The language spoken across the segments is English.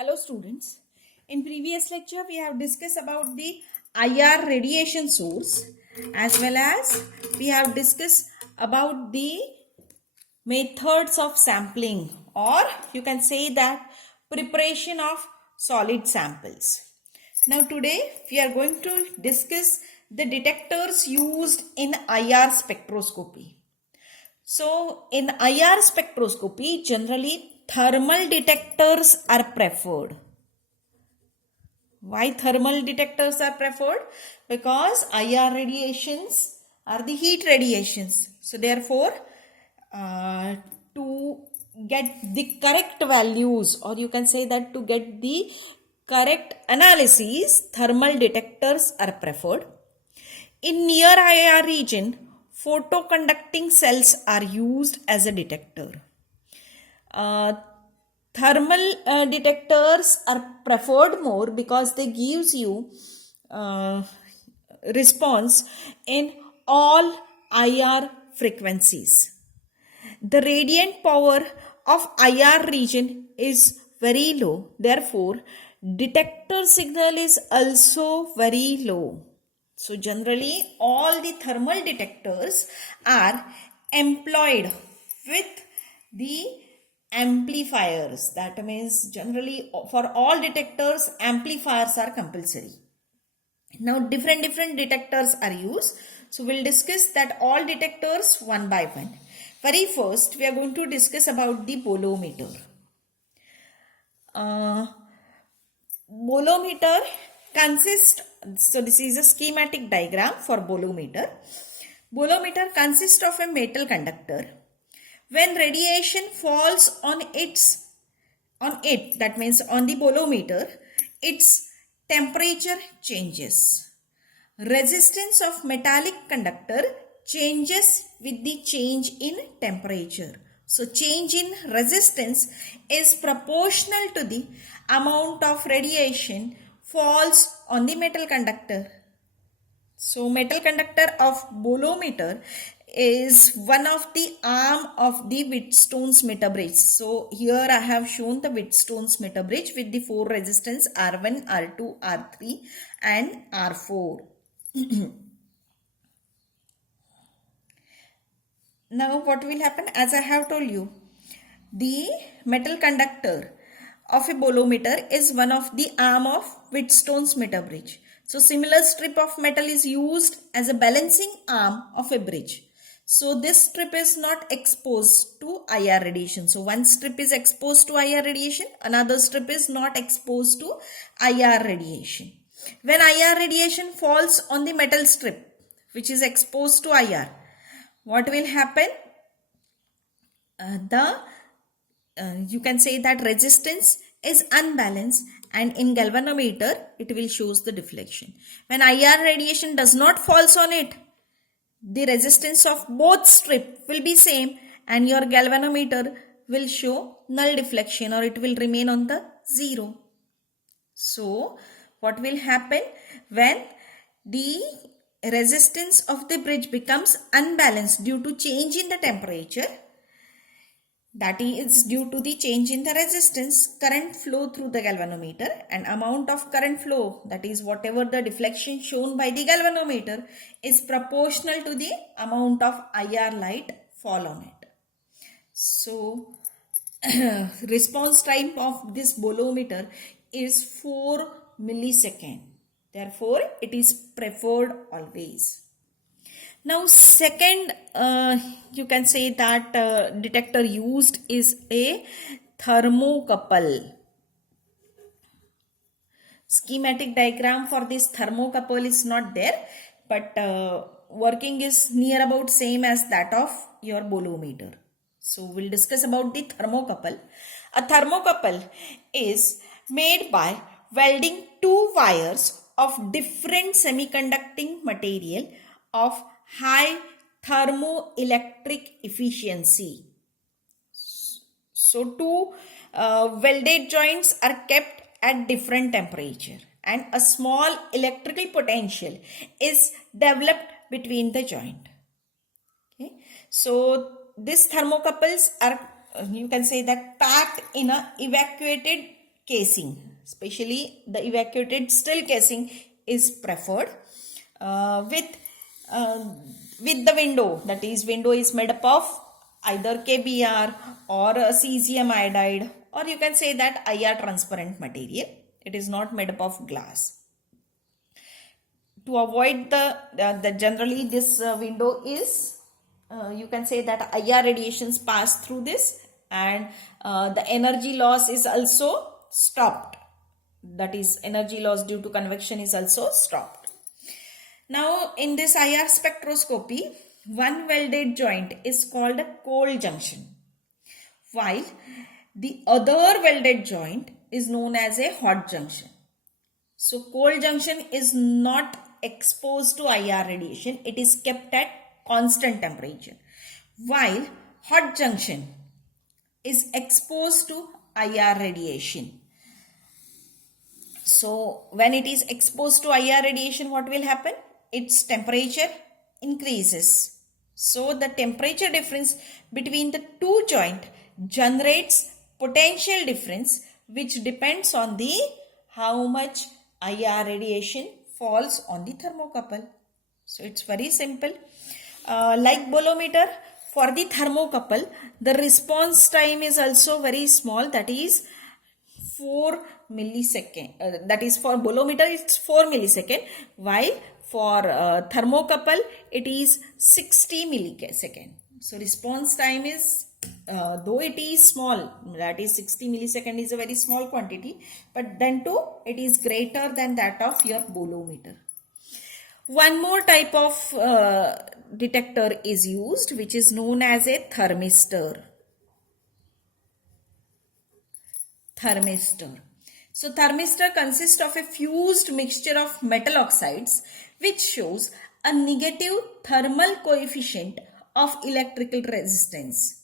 Hello students. In previous lecture we have discussed about the IR radiation source as well as we have discussed about the methods of sampling, or you can say that preparation of solid samples. Now today we are going to discuss the detectors used in IR spectroscopy. So in IR spectroscopy, generally thermal detectors are preferred. Why thermal detectors are preferred? Because IR radiations are the heat radiations. So therefore, to get the correct values, or you can say that to get the correct analyses, thermal detectors are preferred. In near IR region, photoconducting cells are used as a detector. Uh, Thermal detectors are preferred more because they gives you response in all IR frequencies. The radiant power of IR region is very low. Therefore, detector signal is also very low. So generally all the thermal detectors are employed with the amplifiers. That means generally for all detectors amplifiers are compulsory. Now different detectors are used. So we'll discuss that all detectors one by one. Very first we are going to discuss about the bolometer. Bolometer consists, so this is a schematic diagram for bolometer. Bolometer consists of a metal conductor. When radiation falls on it, that means on the bolometer, its temperature changes. Resistance of metallic conductor changes with the change in temperature. So change in resistance is proportional to the amount of radiation falls on the metal conductor. So metal conductor of bolometer is one of the arm of the Wheatstone's meter bridge. So here I have shown the Wheatstone's meter bridge with the four resistance R1, R2, R3 and R4. Now what will happen? As I have told you, the metal conductor of a bolometer is one of the arm of Wheatstone's meter bridge. So similar strip of metal is used as a balancing arm of a bridge. So this strip is not exposed to IR radiation. So one strip is exposed to IR radiation, another strip is not exposed to IR radiation. When IR radiation falls on the metal strip which is exposed to IR, what will happen? You can say that resistance is unbalanced, and in galvanometer it will shows the deflection. When IR radiation does not falls on it, the resistance of both strip will be same and your galvanometer will show null deflection, or it will remain on the zero. So what will happen when the resistance of the bridge becomes unbalanced due to change in the temperature? That is due to the change in the resistance, current flow through the galvanometer, and amount of current flow, that is whatever the deflection shown by the galvanometer, is proportional to the amount of IR light fall on it. So response time of this bolometer is 4 millisecond. Therefore it is preferred always. Now second, you can say that detector used is a thermocouple. Schematic diagram for this thermocouple is not there, but working is near about same as that of your bolometer. So we'll discuss about the thermocouple. A thermocouple is made by welding two wires of different semiconducting material of high thermoelectric efficiency. So two welded joints are kept at different temperature, and a small electrical potential is developed between the joint. Okay. So these thermocouples are, you can say that, packed in a evacuated casing, especially the evacuated steel casing is preferred uh, with the window. That is, window is made up of either KBR or cesium iodide, or you can say that IR transparent material. It is not made up of glass. To avoid the generally this window is you can say that IR radiations pass through this, and the energy loss is also stopped. That is, energy loss due to convection is also stopped. Now in this IR spectroscopy, one welded joint is called a cold junction, while the other welded joint is known as a hot junction. So cold junction is not exposed to IR radiation. It is kept at constant temperature, while hot junction is exposed to IR radiation. So when it is exposed to IR radiation, what will happen? Its temperature increases. So the temperature difference between the two joints generates potential difference, which depends on the how much IR radiation falls on the thermocouple. So it's very simple. Like bolometer, for the thermocouple, the response time is also very small. That is 4 millisecond. That is, for bolometer it's 4 millisecond, while for thermocouple it is 60 millisecond. So response time is though it is small, that is 60 millisecond is a very small quantity, but then too it is greater than that of your bolometer. One more type of detector is used, which is known as a thermistor. So thermistor consists of a fused mixture of metal oxides, which shows a negative thermal coefficient of electrical resistance.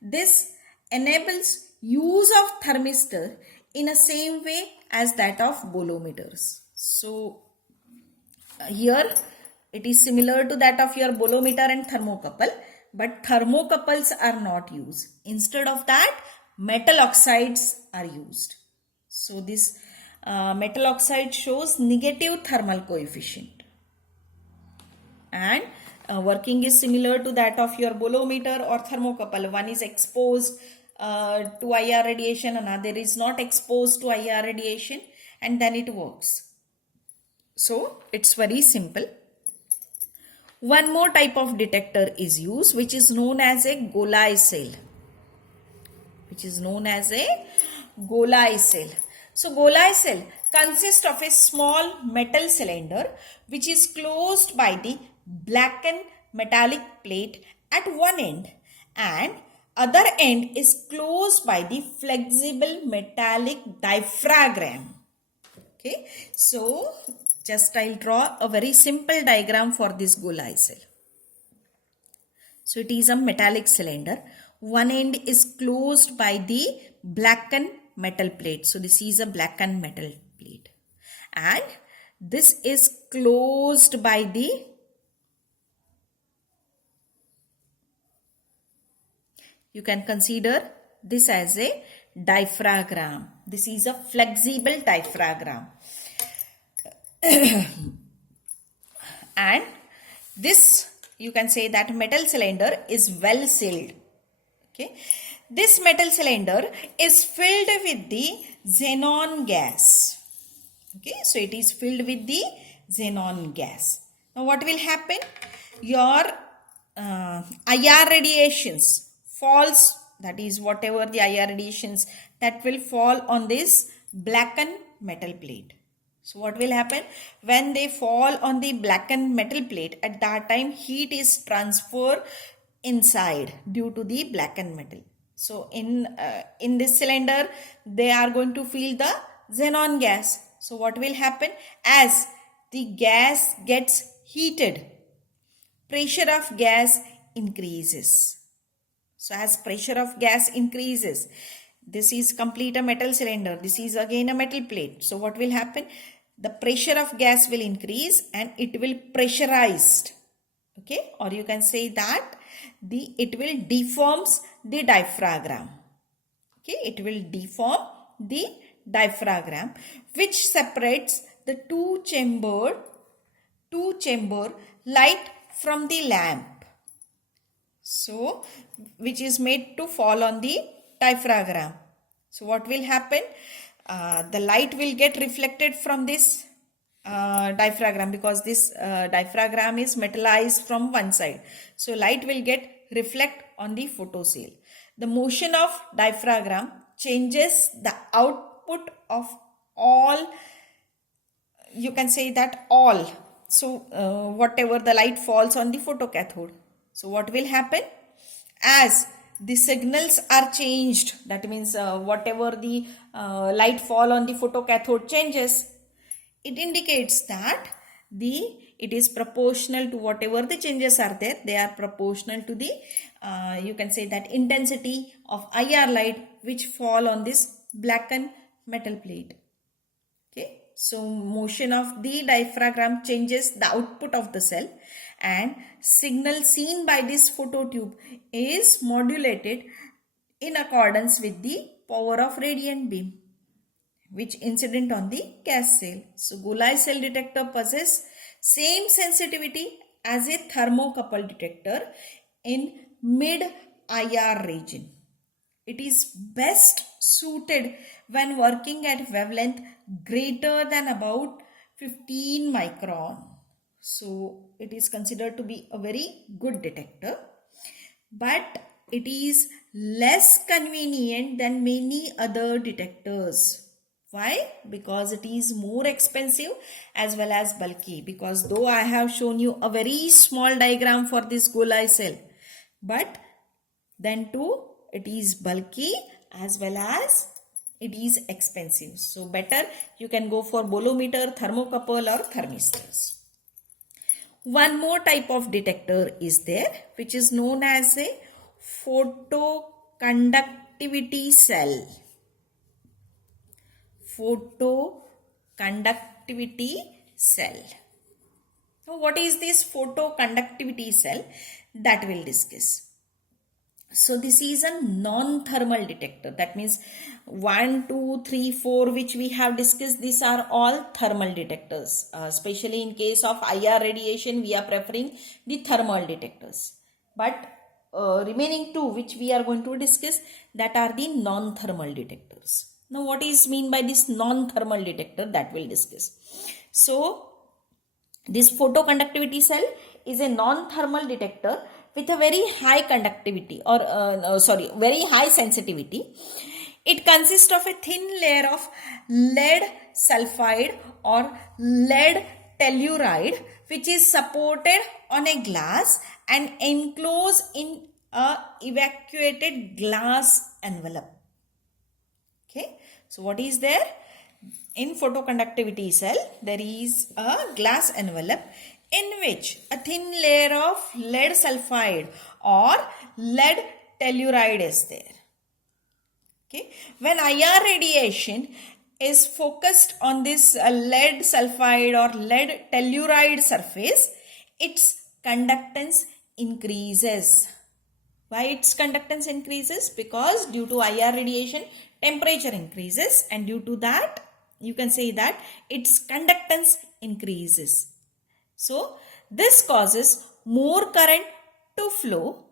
This enables use of thermistor in a same way as that of bolometers. So here it is similar to that of your bolometer and thermocouple, but thermocouples are not used. Instead of that, metal oxides are used. So this metal oxide shows negative thermal coefficient, and working is similar to that of your bolometer or thermocouple. One is exposed to IR radiation, another is not exposed to IR radiation, and then it works. So it's very simple. One more type of detector is used, which is known as a Golai cell. So Golai cell consists of a small metal cylinder which is closed by the blackened metallic plate at one end, and other end is closed by the flexible metallic diaphragm. Okay, so just I'll draw a very simple diagram for this Golai cell. So it is a metallic cylinder. One end is closed by the blackened metal plate. So this is a blackened metal plate. And this is closed by the you can consider this as a diaphragm. This is a flexible diaphragm. And this, you can say that metal cylinder is well sealed. Okay, this metal cylinder is filled with the xenon gas. Okay, so it is filled with the xenon gas. Now what will happen? Your IR radiations falls, that is whatever the IR radiations that will fall on this blackened metal plate. So what will happen? When they fall on the blackened metal plate, at that time heat is transferred inside due to the blackened metal. So in this cylinder, they are going to feel the xenon gas. So what will happen? As the gas gets heated, pressure of gas increases. So as pressure of gas increases, this is complete a metal cylinder. This is again a metal plate. So what will happen? The pressure of gas will increase and it will pressurized. Okay, or you can say that it will deforms the diaphragm. Okay, it will deform the diaphragm which separates the two chamber light from the lamp. So, which is made to fall on the diaphragm. So, what will happen? The light will get reflected from this diaphragm, because this diaphragm is metallized from one side. So, light will get reflect on the photocell. The motion of diaphragm changes the output of all, you can say that all. So, whatever the light falls on the photocathode. So, what will happen? As the signals are changed, that means whatever the light fall on the photocathode changes, it indicates that it is proportional to whatever the changes are there. They are proportional to the, you can say that, intensity of IR light which fall on this blackened metal plate. Okay. So, motion of the diaphragm changes the output of the cell, and signal seen by this phototube is modulated in accordance with the power of radiant beam which incident on the gas cell. So, Golgi cell detector possesses same sensitivity as a thermocouple detector in mid IR region. It is best suited when working at wavelength greater than about 15 micron. So, it is considered to be a very good detector, but it is less convenient than many other detectors. Why? Because it is more expensive as well as bulky. Because though I have shown you a very small diagram for this Golgi cell, but then too it is bulky as well as it is expensive. So better you can go for bolometer, thermocouple or thermistors. One more type of detector is there, which is known as a photoconductivity cell. Photoconductivity cell. Now, what is this photoconductivity cell? That we'll discuss. So, this is a non-thermal detector. That means 1, 2, 3, 4 which we have discussed, these are all thermal detectors. Especially in case of IR radiation, we are preferring the thermal detectors. But remaining two which we are going to discuss, that are the non-thermal detectors. Now, what is mean by this non-thermal detector? That we'll discuss. So, this photoconductivity cell is a non-thermal detector with a very high conductivity or very high sensitivity. It consists of a thin layer of lead sulfide or lead telluride which is supported on a glass and enclosed in a evacuated glass envelope. Okay, so what is there? In photoconductivity cell, there is a glass envelope in which a thin layer of lead sulfide or lead telluride is there. Okay, when IR radiation is focused on this lead sulfide or lead telluride surface, its conductance increases. Why its conductance increases? Because due to IR radiation, temperature increases, and due to that, you can say that its conductance increases. So, this causes more current to flow,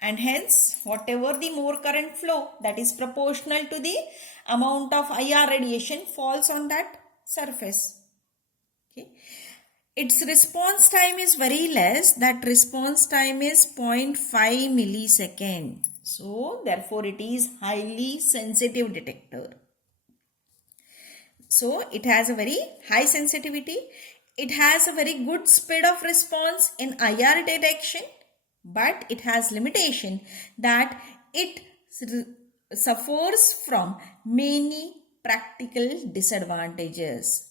and hence whatever the more current flow, that is proportional to the amount of IR radiation falls on that surface. Okay. Its response time is very less. That response time is 0.5 millisecond. So, therefore, it is highly sensitive detector. So, it has a very high sensitivity. It has a very good speed of response in IR detection, but it has limitation that it suffers from many practical disadvantages.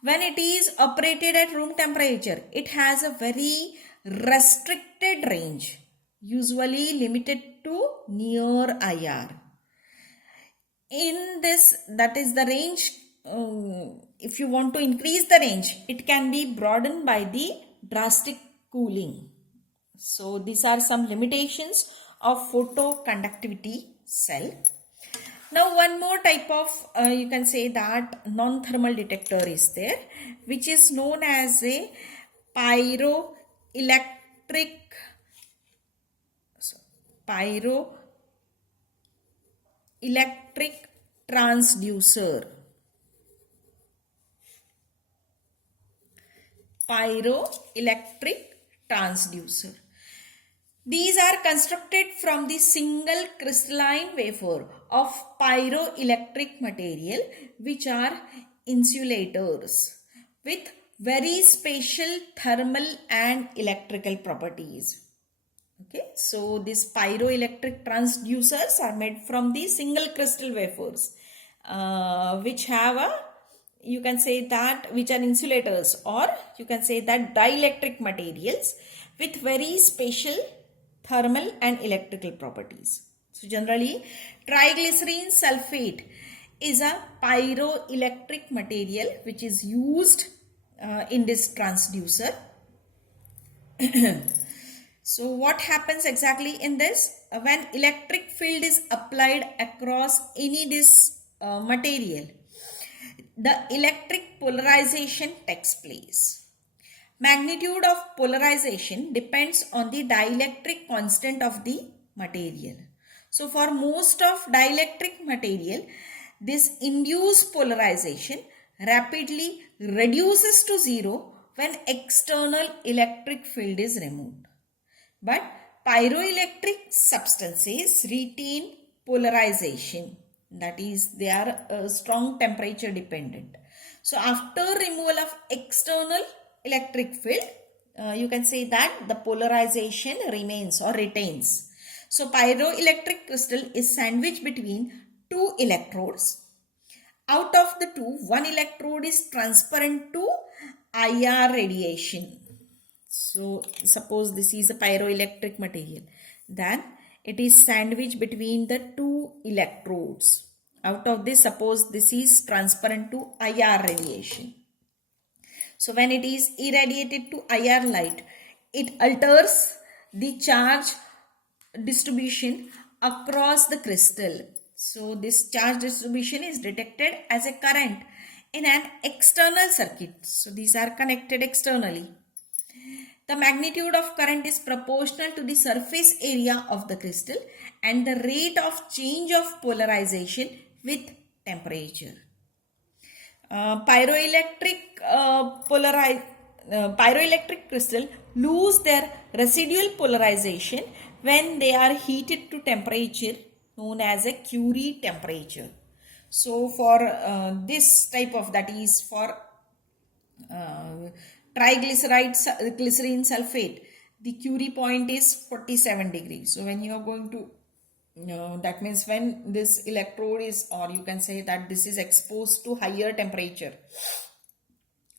When it is operated at room temperature, it has a very restricted range, usually limited to near IR. In this, that is the range, if you want to increase the range, it can be broadened by the drastic cooling. So, these are some limitations of photoconductivity cell. Now, one more type of, you can say that non-thermal detector is there, which is known as a pyroelectric, pyroelectric transducer. Pyroelectric transducer. These are constructed from the single crystalline wafer of pyroelectric material, which are insulators with very special thermal and electrical properties. Okay, so these pyroelectric transducers are made from the single crystal wafers, which have a, you can say that, which are insulators, or you can say that dielectric materials with very special thermal and electrical properties. So generally, triglycerine sulfate is a pyroelectric material which is used in this transducer. So what happens exactly in this? When electric field is applied across any this material, the electric polarization takes place. Magnitude of polarization depends on the dielectric constant of the material. So for most of dielectric material, this induced polarization rapidly reduces to zero when external electric field is removed. But pyroelectric substances retain polarization, that is, they are strong temperature dependent. So after removal of external electric field, you can say that the polarization remains or retains. So pyroelectric crystal is sandwiched between two electrodes. Out of the two, one electrode is transparent to IR radiation. So suppose this is a pyroelectric material, then it is sandwiched between the two electrodes. Out of this, suppose this is transparent to IR radiation. So when it is irradiated to IR light, it alters the charge distribution across the crystal. So this charge distribution is detected as a current in an external circuit. So these are connected externally. The magnitude of current is proportional to the surface area of the crystal and the rate of change of polarization with temperature. Pyroelectric crystal lose their residual polarization when they are heated to temperature known as a Curie temperature. So for this type of, that is for triglycerine sulfate, the Curie point is 47 degrees. So when you are going to, that means when this electrode is, or you can say that this is exposed to higher temperature,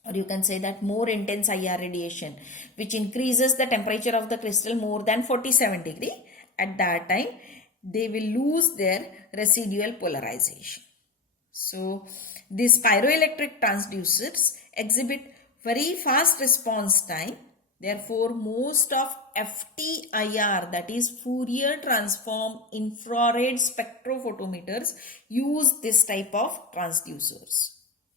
or you can say that more intense IR radiation, which increases the temperature of the crystal more than 47 degree, at that time they will lose their residual polarization. So these pyroelectric transducers exhibit very fast response time. Therefore, most of FTIR, that is Fourier transform infrared spectrophotometers, use this type of transducers.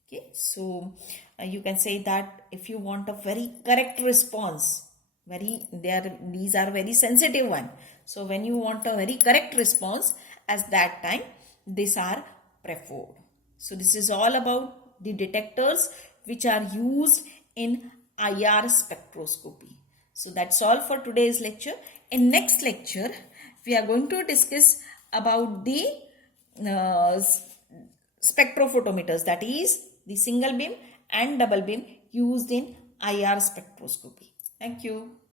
Okay, so you can say that if you want a very correct response, these are very sensitive one. So when you want a very correct response, at that time these are preferred. So this is all about the detectors which are used in IR spectroscopy. So that's all for today's lecture. In next lecture, we are going to discuss about the spectrophotometers, that is the single beam and double beam used in IR spectroscopy. Thank you.